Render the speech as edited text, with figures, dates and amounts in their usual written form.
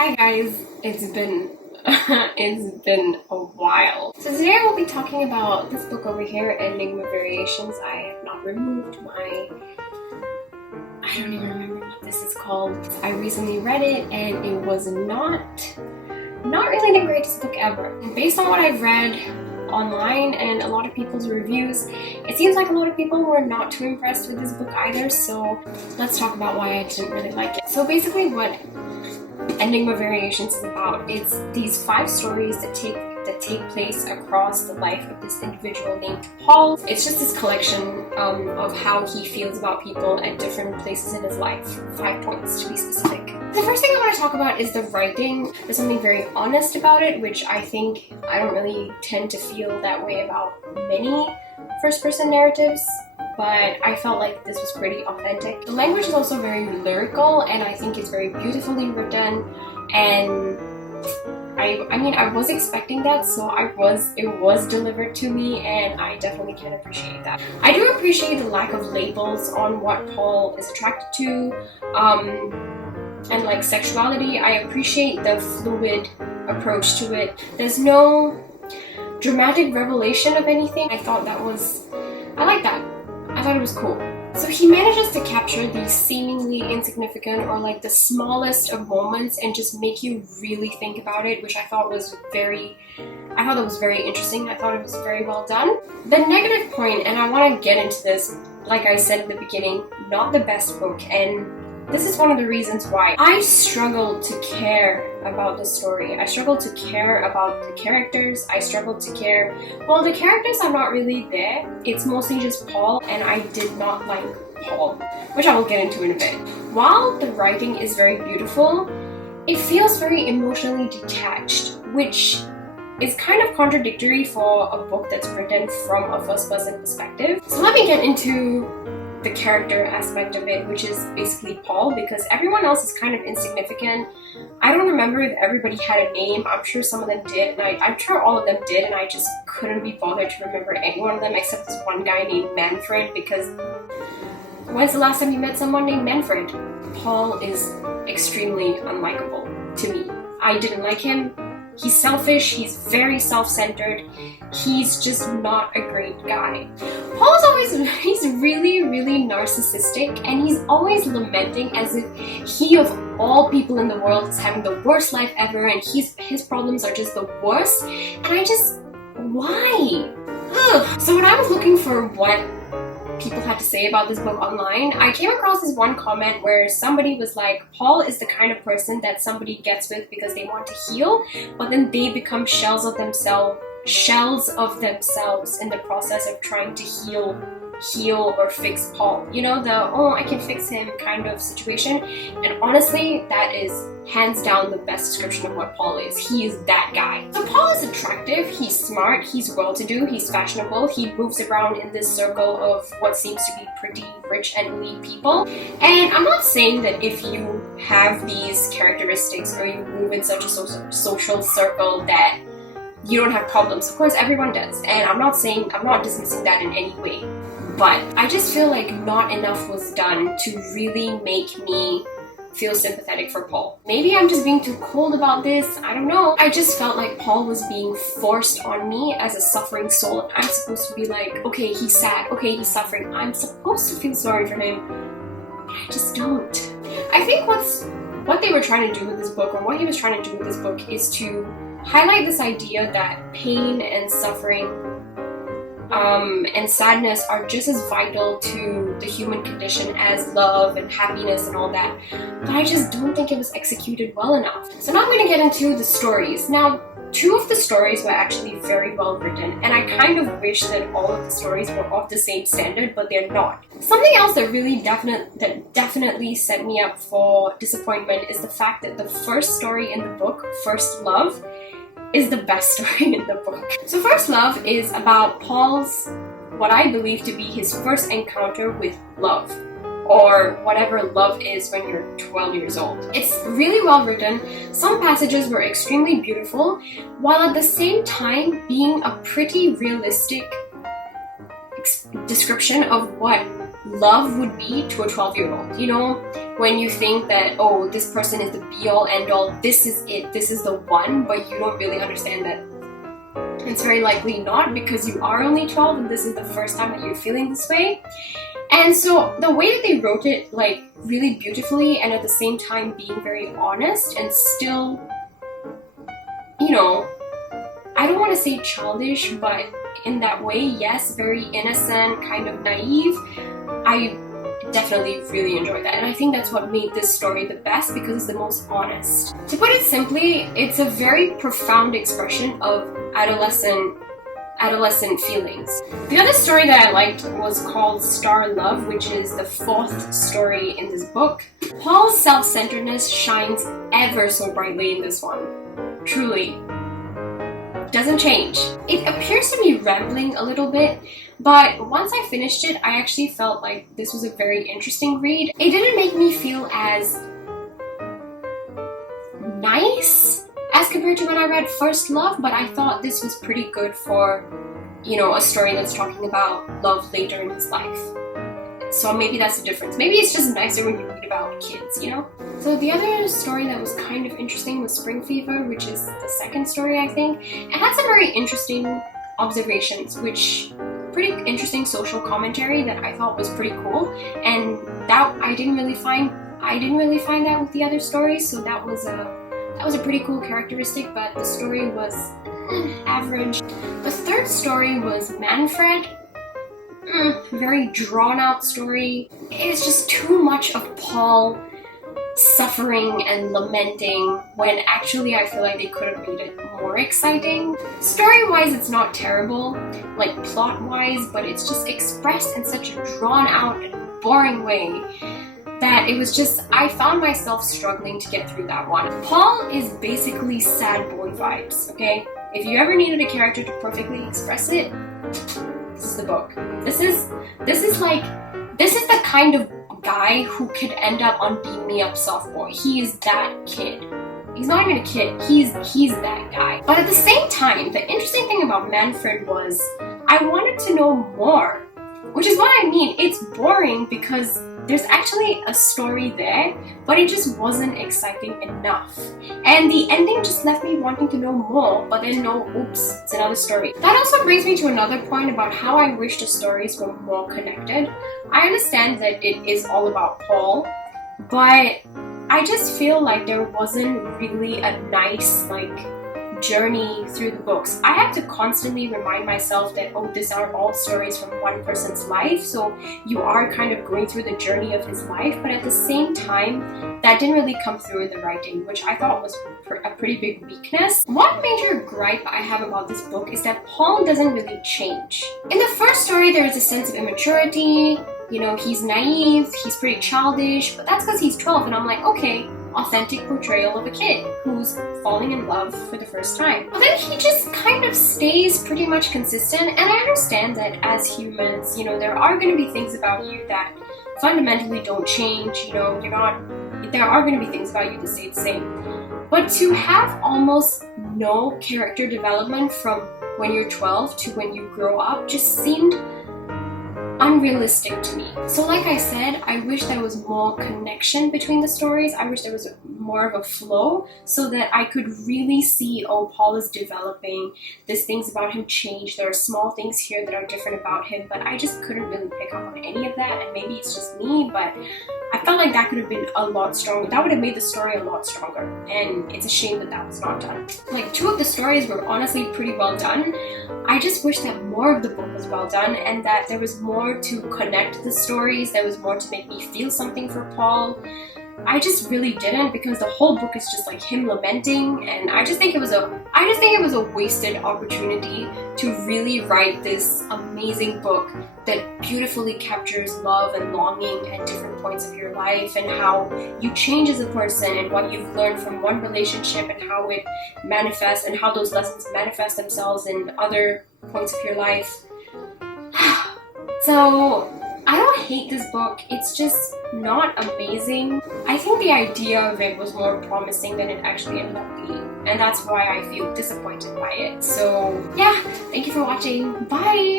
Hi guys, it's been it's been a while. So today I will be talking about this book over here, Enigma Variations. I have not removed my I don't even remember what this is called. I recently read it and it was not really the greatest book ever. And based on what I've read online and a lot of people's reviews, it seems like a lot of people were not too impressed with this book either, so let's talk about why I didn't really like it. So basically what Enigma Variations is about, it's these 5 stories that take place across the life of this individual named Paul. It's just this collection of how he feels about people at different places in his life. 5 points to be specific. The first thing I want to talk about is the writing. There's something very honest about it, which I think I don't really tend to feel that way about many first-person narratives, but I felt like this was pretty authentic. The language is also very lyrical, and I think it's very beautifully written, and I was expecting that, so it was delivered to me, and I definitely can appreciate that. I do appreciate the lack of labels on what Paul is attracted to, and like sexuality. I appreciate the fluid approach to it. There's no dramatic revelation of anything. I like that. I thought it was cool. So he manages to capture these seemingly insignificant or like the smallest of moments and just make you really think about it, which I thought was very interesting. I thought it was very well done. The negative point, and I want to get into this, like I said in the beginning, not the best book, and this is one of the reasons why I struggled to care about the story. I struggled to care about the characters. I struggled to care. Well, the characters are not really there. It's mostly just Paul, and I did not like Paul, which I will get into in a bit. While the writing is very beautiful, it feels very emotionally detached, which is kind of contradictory for a book that's written from a first-person perspective. So let me get into the character aspect of it, which is basically Paul, because everyone else is kind of insignificant. I don't remember if everybody had a name. I'm sure some of them did, and I'm sure all of them did, and I just couldn't be bothered to remember any one of them except this one guy named Manfred, because when's the last time you met someone named Manfred? Paul is extremely unlikable to me. I didn't like him. He's selfish, he's very self-centered, he's just not a great guy. He's really, really narcissistic, and he's always lamenting as if he of all people in the world is having the worst life ever, and his problems are just the worst, and why? Ugh. So when I was looking for what people had to say about this book online, I came across this one comment where somebody was like, Paul is the kind of person that somebody gets with because they want to heal, but then they become shells of themselves in the process of trying to heal or fix Paul. You know, the I can fix him kind of situation. And honestly, that is hands down the best description of what Paul is. He is that guy. So Paul is attractive, he's smart, he's well-to-do, he's fashionable, he moves around in this circle of what seems to be pretty rich and elite people. And I'm not saying that if you have these characteristics or you move in such a social circle that you don't have problems. Of course, everyone does. And I'm not dismissing that in any way. But I just feel like not enough was done to really make me feel sympathetic for Paul. Maybe I'm just being too cold about this, I don't know. I just felt like Paul was being forced on me as a suffering soul, and I'm supposed to be like, okay, he's sad, okay, he's suffering. I'm supposed to feel sorry for him, but I just don't. I think what they were trying to do with this book, or what he was trying to do with this book, is to highlight this idea that pain and suffering and sadness are just as vital to the human condition as love and happiness and all that, but I just don't think it was executed well enough. So now I'm going to get into the stories. Now, 2 of the stories were actually very well written, and I kind of wish that all of the stories were of the same standard, but they're not. Something else that really definitely set me up for disappointment is the fact that the first story in the book, First Love, is the best story in the book. So First Love is about Paul's, what I believe to be his first encounter with love, or whatever love is when you're 12 years old. It's really well written. Some passages were extremely beautiful, while at the same time being a pretty realistic description of what love would be to a 12-year-old. You know, when you think that, oh, this person is the be-all end-all, this is it, this is the one, but you don't really understand that it's very likely not, because you are only 12 and this is the first time that you're feeling this way. And so the way that they wrote it, like, really beautifully, and at the same time being very honest and still, you know, I don't want to say childish, but in that way, yes, very innocent, kind of naive. I definitely really enjoyed that, and I think that's what made this story the best, because it's the most honest. To put it simply, it's a very profound expression of adolescent feelings. The other story that I liked was called Star Love, which is the 4th story in this book. Paul's self-centeredness shines ever so brightly in this one. Truly. Doesn't change. It appears to be rambling a little bit, but once I finished it, I actually felt like this was a very interesting read. It didn't make me feel as nice as compared to when I read First Love, but I thought this was pretty good for, you know, a story that's talking about love later in his life. So maybe that's the difference. Maybe it's just nicer when you read about kids, you know? So the other story that was kind of interesting was Spring Fever, which is the 2nd story, I think. It had some very interesting observations, which pretty interesting social commentary that I thought was pretty cool, and that I didn't really find that with the other stories, so that was a pretty cool characteristic, but the story was average. The 3rd story was Manfred. Very drawn out story. It's just too much of Paul suffering and lamenting, when actually I feel like they could have made it more exciting. Story-wise, it's not terrible, like plot-wise, but it's just expressed in such a drawn-out and boring way that it was just, I found myself struggling to get through that one. Paul is basically sad boy vibes, okay? If you ever needed a character to perfectly express it, this is the book. This is the kind of guy who could end up on Beam Me Up Soft Boy. He is that kid. He's not even a kid, he's that guy. But at the same time, the interesting thing about Manfred was I wanted to know more, which is what I mean. It's boring because there's actually a story there, but it just wasn't exciting enough. And the ending just left me wanting to know more, but then no, oops, it's another story. That also brings me to another point about how I wish the stories were more connected. I understand that it is all about Paul, but I just feel like there wasn't really a nice, like, journey through the books. I have to constantly remind myself that, oh, these are all stories from one person's life, so you are kind of going through the journey of his life, but at the same time, that didn't really come through in the writing, which I thought was a pretty big weakness. One major gripe I have about this book is that Paul doesn't really change. In the first story, there is a sense of immaturity, you know, he's naive, he's pretty childish, but that's because he's 12, and I'm like, okay, authentic portrayal of a kid who's falling in love for the first time. But then he just kind of stays pretty much consistent, and I understand that as humans, you know, there are going to be things about you that fundamentally don't change, you know, there are going to be things about you that stay the same. But to have almost no character development from when you're 12 to when you grow up just seemed unrealistic to me. So like I said, I wish there was more connection between the stories. I wish there was more of a flow so that I could really see, oh, Paul is developing, there's things about him change, there are small things here that are different about him, but I just couldn't really pick up on any of that, and maybe it's just me, but I felt like that could have been a lot stronger. That would have made the story a lot stronger, and it's a shame that that was not done. Like, 2 of the stories were honestly pretty well done. I just wish that more of the book was well done, and that there was more to connect the stories, there was more to make me feel something for Paul. I just really didn't, because the whole book is just like him lamenting, and I just think it was a wasted opportunity to really write this amazing book that beautifully captures love and longing at different points of your life, and how you change as a person, and what you've learned from one relationship, and how it manifests, and how those lessons manifest themselves in other points of your life. So I don't hate this book, it's just not amazing. I think the idea of it was more promising than it actually ended up being, and that's why I feel disappointed by it. So yeah, thank you for watching, bye!